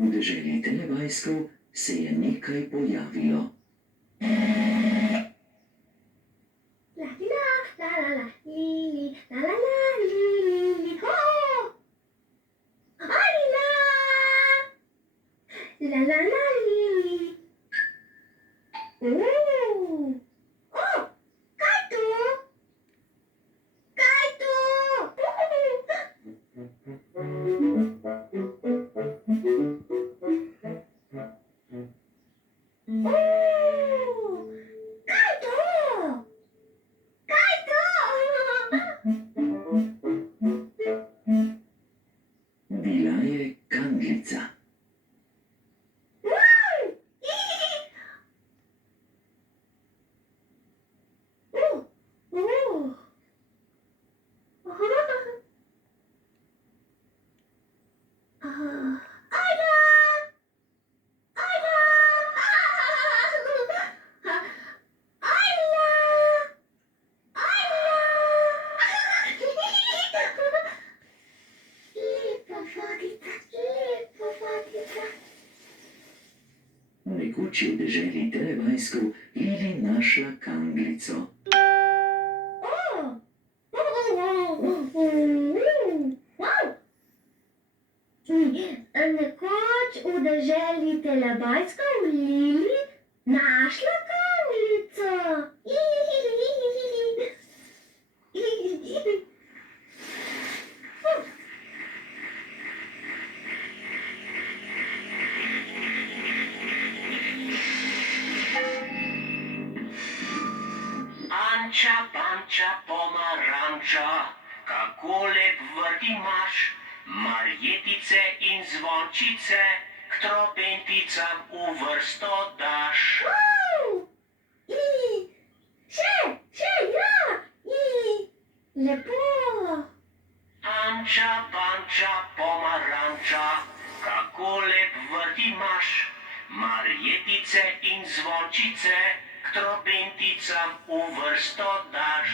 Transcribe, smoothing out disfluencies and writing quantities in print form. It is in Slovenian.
V deželi telebajskov se je nekaj pojavilo. La la la la la li la la la li ho. Ai la la la li. Oh, kaj to? Kaj to? Kaj to? Kaj to? Bila je kanglica. Nekoč je v deželi telebajskov Lili našla kanglico. Nekoč v deželi telebajskov Lili našla kanglico. Anča, panča, pomaranča, kako lep vrt imaš, marjetice in zvončice, k trobenticam v vrsto daš. Še, ja, lepo. Anča, panča, pomaranča, kako lep vrt imaš, marjetice in zvončice, k trobenticam v vrsto daš.